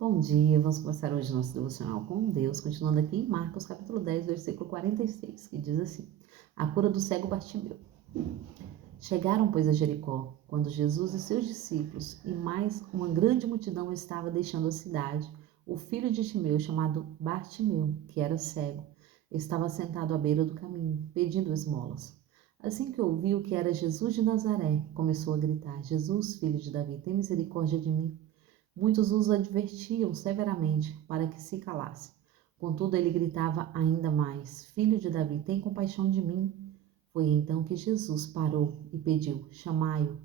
Bom dia, vamos começar hoje nosso devocional com Deus, continuando aqui em Marcos capítulo 10, versículo 46, que diz assim: a cura do cego Bartimeu. Chegaram, pois, a Jericó, quando Jesus e seus discípulos e mais uma grande multidão estava deixando a cidade. O filho de Timeu, chamado Bartimeu, que era cego, estava sentado à beira do caminho, pedindo esmolas. Assim que ouviu que era Jesus de Nazaré, começou a gritar: Jesus, filho de Davi, tem misericórdia de mim. Muitos os advertiam severamente para que se calasse. Contudo, ele gritava ainda mais: Filho de Davi, tem compaixão de mim. Foi então que Jesus parou e pediu: Chamai-o.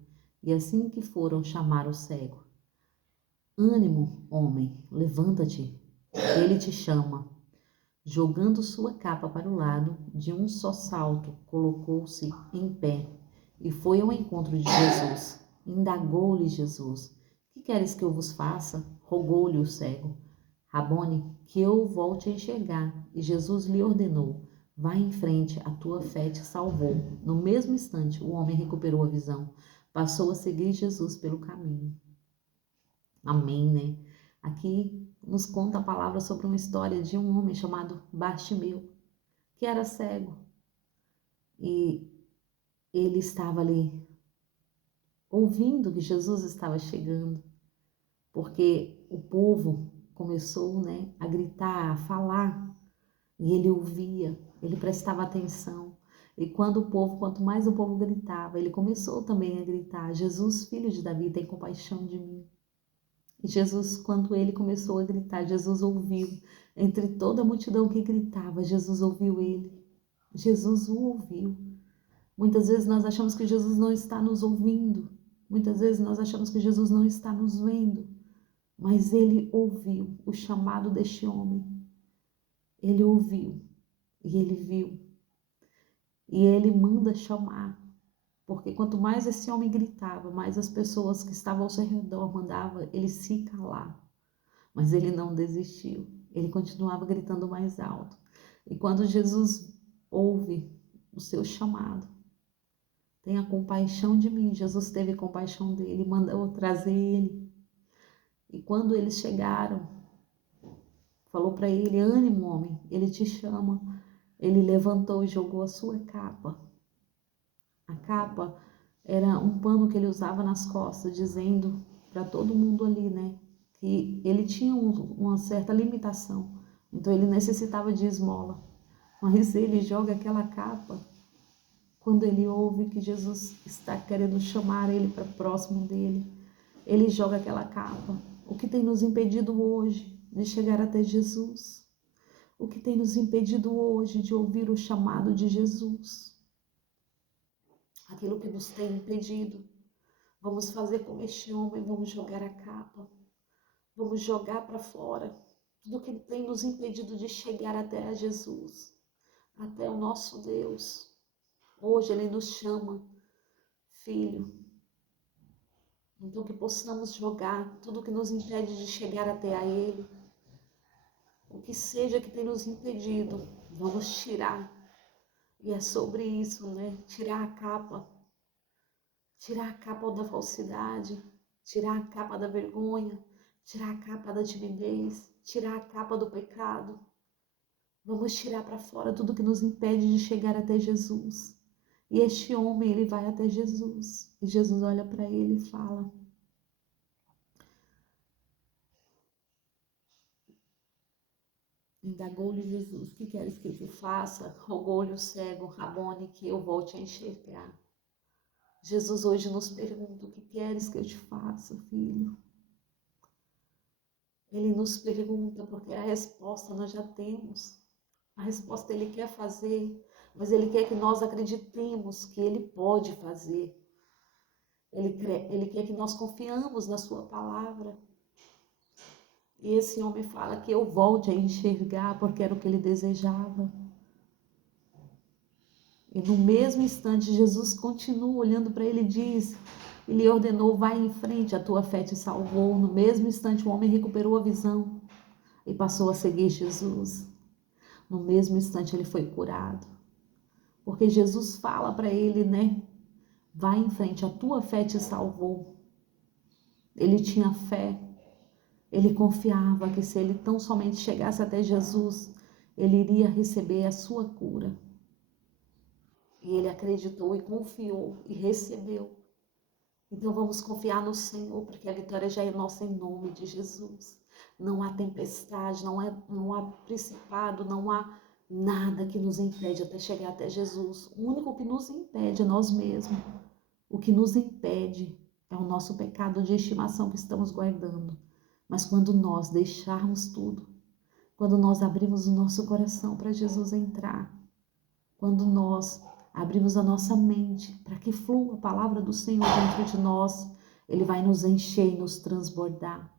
E assim que foram chamar o cego: Ânimo, homem, levanta-te. Ele te chama. Jogando sua capa para o lado, de um só salto, colocou-se em pé e foi ao encontro de Jesus. Indagou-lhe Jesus: Que queres que eu vos faça? Rogou-lhe o cego: Rabone, que eu volte a enxergar. E Jesus lhe ordenou: Vá em frente, a tua fé te salvou. No mesmo instante, o homem recuperou a visão. Passou a seguir Jesus pelo caminho. Amém, né? Aqui nos conta a palavra sobre uma história de um homem chamado Bartimeu, que era cego. E ele estava ali ouvindo que Jesus estava chegando, porque o povo começou, né, a gritar, a falar, e ele ouvia, ele prestava atenção. E quanto mais o povo gritava, ele começou também a gritar: Jesus, filho de Davi, tem compaixão de mim. E Jesus, quando ele começou a gritar, Jesus ouviu. Entre toda a multidão que gritava, Jesus ouviu ele. Jesus o ouviu. Muitas vezes nós achamos que Jesus não está nos ouvindo. Muitas vezes nós achamos que Jesus não está nos vendo. Mas ele ouviu o chamado deste homem. Ele ouviu e ele viu. E ele manda chamar. Porque quanto mais esse homem gritava, mais as pessoas que estavam ao seu redor mandavam ele se calar. Mas ele não desistiu, ele continuava gritando mais alto. E quando Jesus ouve o seu chamado: tenha compaixão de mim, Jesus teve compaixão dele, mandou trazer ele. E quando eles chegaram, falou para ele: ânimo, homem, ele te chama. Ele levantou e jogou a sua capa. A capa era um pano que ele usava nas costas, dizendo para todo mundo ali, né, que ele tinha uma certa limitação, então ele necessitava de esmola. Mas ele joga aquela capa quando ele ouve que Jesus está querendo chamar ele para próximo dele. Ele joga aquela capa. O que tem nos impedido hoje de chegar até Jesus? O que tem nos impedido hoje de ouvir o chamado de Jesus? Aquilo que nos tem impedido. Vamos fazer como este homem, vamos jogar a capa. Vamos jogar para fora tudo que tem nos impedido de chegar até a Jesus, até o nosso Deus. Hoje ele nos chama, filho. Então que possamos jogar tudo que nos impede de chegar até a ele. O que seja que tem nos impedido, vamos tirar. E é sobre isso, né? Tirar a capa. Tirar a capa da falsidade, tirar a capa da vergonha, tirar a capa da timidez, tirar a capa do pecado. Vamos tirar para fora tudo que nos impede de chegar até Jesus. E este homem, ele vai até Jesus. E Jesus olha para ele e fala: indagou-lhe Jesus: que queres que eu te faça? Rogou-lhe o cego: Rabone, que eu volte a enxergar. Jesus hoje nos pergunta: o que queres que eu te faça, filho? Ele nos pergunta porque a resposta nós já temos. A resposta ele quer fazer, mas ele quer que nós acreditemos que ele pode fazer. Ele quer que nós confiamos na sua palavra. E esse homem fala que eu volte a enxergar, porque era o que ele desejava. E no mesmo instante, Jesus continua olhando para ele e diz, ele ordenou: vai em frente, a tua fé te salvou. No mesmo instante, o homem recuperou a visão e passou a seguir Jesus. No mesmo instante, ele foi curado. Porque Jesus fala para ele, né? Vai em frente, a tua fé te salvou. Ele tinha fé. Ele confiava que se ele tão somente chegasse até Jesus, ele iria receber a sua cura. E ele acreditou e confiou e recebeu. Então vamos confiar no Senhor, porque a vitória já é nossa em nome de Jesus. Não há tempestade, não há principado, não há nada que nos impede até chegar até Jesus. O único que nos impede é nós mesmos. O que nos impede é o nosso pecado de estimação que estamos guardando. Mas quando nós deixarmos tudo, quando nós abrimos o nosso coração para Jesus entrar, quando nós abrimos a nossa mente para que flua a palavra do Senhor dentro de nós, Ele vai nos encher e nos transbordar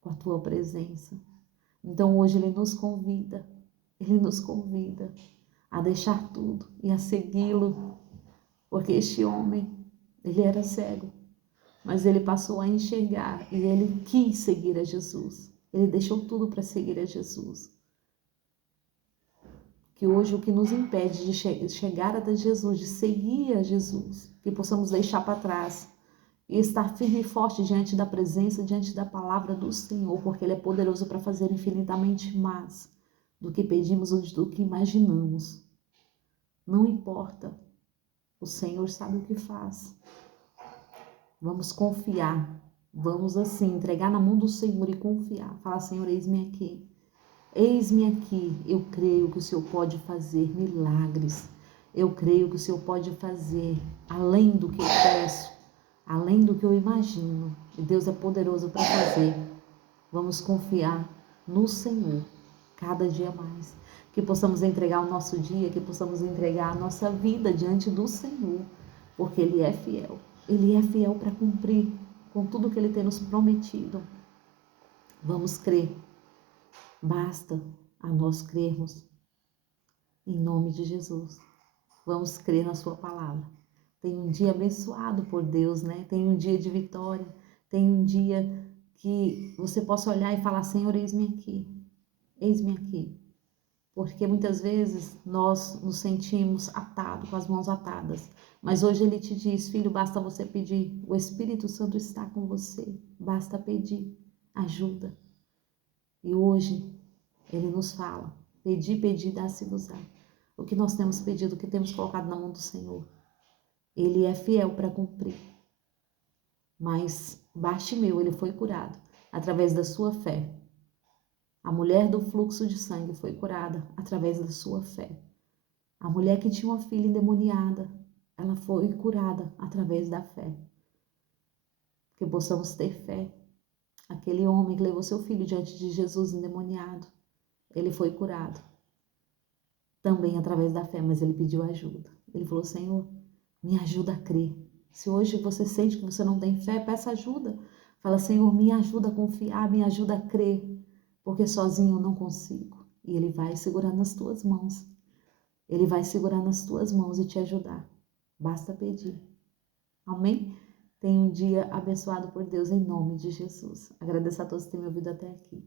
com a Tua presença. Então hoje Ele nos convida a deixar tudo e a segui-lo, porque este homem, ele era cego, mas ele passou a enxergar e ele quis seguir a Jesus. Ele deixou tudo para seguir a Jesus. Que hoje o que nos impede de chegar até Jesus, de seguir a Jesus, que possamos deixar para trás e estar firme e forte diante da presença, diante da palavra do Senhor, porque Ele é poderoso para fazer infinitamente mais do que pedimos ou do que imaginamos. Não importa, o Senhor sabe o que faz. Vamos confiar, vamos assim, entregar na mão do Senhor e confiar. Falar, Senhor, eis-me aqui. Eis-me aqui, eu creio que o Senhor pode fazer milagres. Eu creio que o Senhor pode fazer além do que eu peço, além do que eu imagino. E Deus é poderoso para fazer. Vamos confiar no Senhor cada dia mais. Que possamos entregar o nosso dia, que possamos entregar a nossa vida diante do Senhor, porque Ele é fiel. Ele é fiel para cumprir com tudo que Ele tem nos prometido. Vamos crer. Basta a nós crermos em nome de Jesus. Vamos crer na sua palavra. Tem um dia abençoado por Deus, né? Tem um dia de vitória. Tem um dia que você possa olhar e falar, Senhor, eis-me aqui. Eis-me aqui. Porque muitas vezes nós nos sentimos atados, com as mãos atadas. Mas hoje Ele te diz, filho, basta você pedir. O Espírito Santo está com você. Basta pedir ajuda. E hoje Ele nos fala, pedi, dá-se-vos-á. O que nós temos pedido, o que temos colocado na mão do Senhor. Ele é fiel para cumprir. Mas Bartimeu, ele foi curado através da sua fé. A mulher do fluxo de sangue foi curada através da sua fé. A mulher que tinha uma filha endemoniada, ela foi curada através da fé. Que possamos ter fé. Aquele homem que levou seu filho diante de Jesus endemoniado, ele foi curado. Também através da fé, mas ele pediu ajuda. Ele falou, Senhor, me ajuda a crer. Se hoje você sente que você não tem fé, peça ajuda. Fala, Senhor, me ajuda a confiar, me ajuda a crer, porque sozinho eu não consigo. E Ele vai segurar nas tuas mãos. Ele vai segurar nas tuas mãos e te ajudar. Basta pedir. Amém? Tenha um dia abençoado por Deus em nome de Jesus. Agradeço a todos que têm me ouvido até aqui.